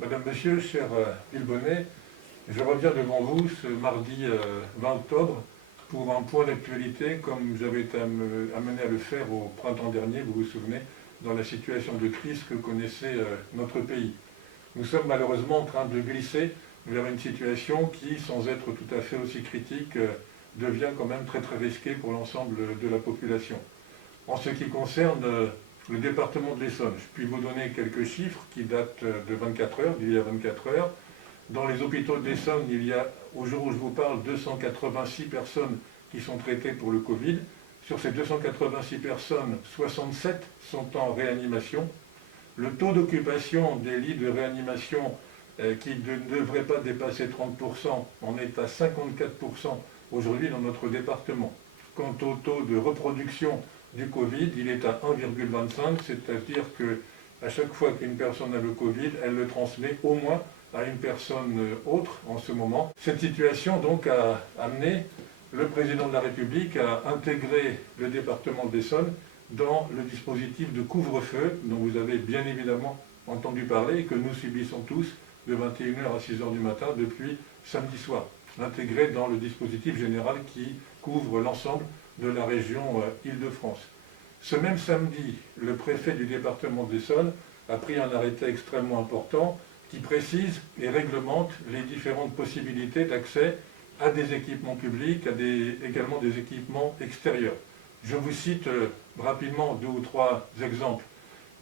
Madame, Monsieur, cher Villebonnet, je reviens devant vous ce mardi 20 octobre pour un point d'actualité comme j'avais été amené à le faire au printemps dernier, vous vous souvenez, dans la situation de crise que connaissait notre pays. Nous sommes malheureusement en train de glisser vers une situation qui, sans être tout à fait aussi critique, devient quand même très risquée pour l'ensemble de la population. En ce qui concerne le département de l'Essonne, je puis vous donner quelques chiffres qui datent de 24 heures, d'il y a 24 heures. Dans les hôpitaux de l'Essonne, il y a, au jour où je vous parle, 286 personnes qui sont traitées pour le Covid. Sur ces 286 personnes, 67 sont en réanimation. Le taux d'occupation des lits de réanimation qui ne devrait pas dépasser 30%, en est à 54% aujourd'hui dans notre département. Quant au taux de reproduction du Covid, il est à 1,25, c'est-à-dire qu'à chaque fois qu'une personne a le Covid, elle le transmet au moins à une personne autre en ce moment. Cette situation donc a amené le président de la République à intégrer le département de l'Essonne dans le dispositif de couvre-feu dont vous avez bien évidemment entendu parler et que nous subissons tous de 21h à 6h du matin depuis samedi soir. L'intégrer dans le dispositif général qui couvre l'ensemble de la région Île-de-France. Ce même samedi, le préfet du département de l'Essonne a pris un arrêté extrêmement important qui précise et réglemente les différentes possibilités d'accès à des équipements publics, également des équipements extérieurs. Je vous cite rapidement 2 ou 3 exemples.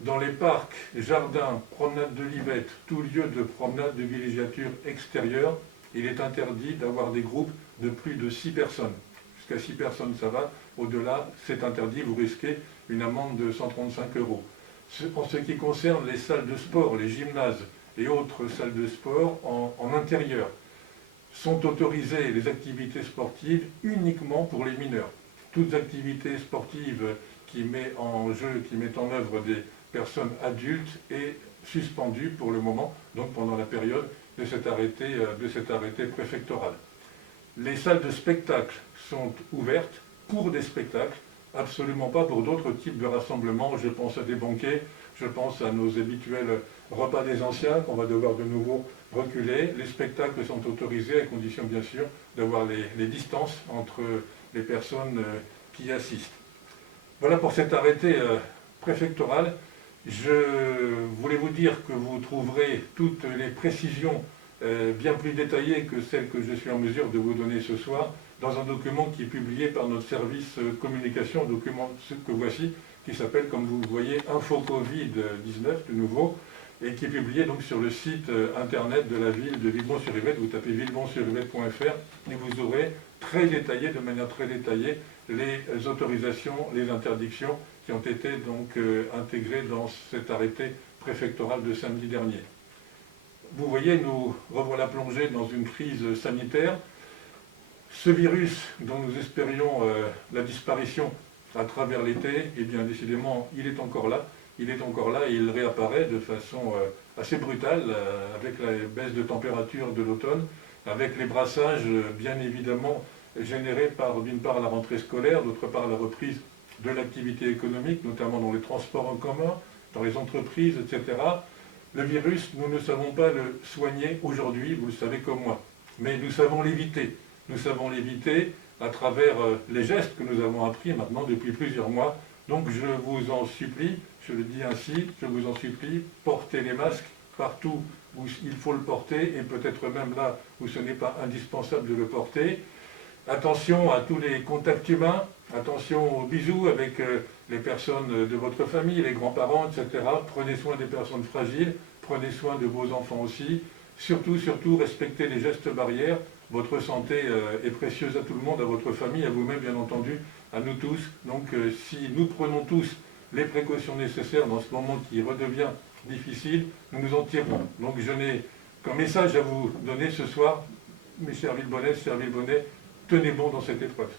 Dans les parcs, jardins, promenades de Livette, tout lieu de promenade de villégiature extérieure, il est interdit d'avoir des groupes de plus de 6 personnes. Jusqu'à 6 personnes, ça va. Au-delà, c'est interdit, vous risquez une amende de 135 €. En ce qui concerne les salles de sport, les gymnases et autres salles de sport en intérieur, sont autorisées les activités sportives uniquement pour les mineurs. Toutes activités sportives qui mettent en œuvre des personnes adultes est suspendues pour le moment, donc pendant la période de cet arrêté préfectoral. Les salles de spectacle sont ouvertes pour des spectacles, absolument pas pour d'autres types de rassemblements. Je pense à des banquets, je pense à nos habituels repas des anciens qu'on va devoir de nouveau reculer. Les spectacles sont autorisés à condition bien sûr d'avoir les distances entre les personnes qui assistent. Voilà pour cet arrêté préfectoral. Je voulais vous dire que vous trouverez toutes les précisions bien plus détaillées que celles que je suis en mesure de vous donner ce soir dans un document qui est publié par notre service communication, document que voici, qui s'appelle, comme vous voyez, Info Covid-19 de nouveau, et qui est publié donc sur le site internet de la ville de Villebon-sur-Yvette. Vous tapez villebonsurYvette.fr et vous aurez de manière très détaillée, les autorisations, les interdictions qui ont été donc intégrées dans cet arrêté préfectoral de samedi dernier. Vous voyez, nous revoilà plongés dans une crise sanitaire. Ce virus dont nous espérions la disparition à travers l'été, eh bien décidément, il est encore là et il réapparaît de façon assez brutale avec la baisse de température de l'automne, avec les brassages bien évidemment générés par d'une part la rentrée scolaire, d'autre part la reprise de l'activité économique, notamment dans les transports en commun, dans les entreprises, etc. Le virus, nous ne savons pas le soigner aujourd'hui, vous le savez comme moi, mais nous savons l'éviter. Nous savons l'éviter à travers les gestes que nous avons appris maintenant depuis plusieurs mois. Donc je vous en supplie, je le dis ainsi, je vous en supplie, portez les masques partout où il faut le porter et peut-être même là où ce n'est pas indispensable de le porter. Attention à tous les contacts humains, attention aux bisous avec les personnes de votre famille, les grands-parents, etc. Prenez soin des personnes fragiles, prenez soin de vos enfants aussi. Surtout, respectez les gestes barrières. Votre santé est précieuse à tout le monde, à votre famille, à vous-même bien entendu, à nous tous. Donc si nous prenons tous les précautions nécessaires dans ce moment qui redevient difficile, nous nous en tirerons. Donc je n'ai qu'un message à vous donner ce soir, mes chers Villebonnaises, chers Villebonnais, tenez bon dans cette épreuve.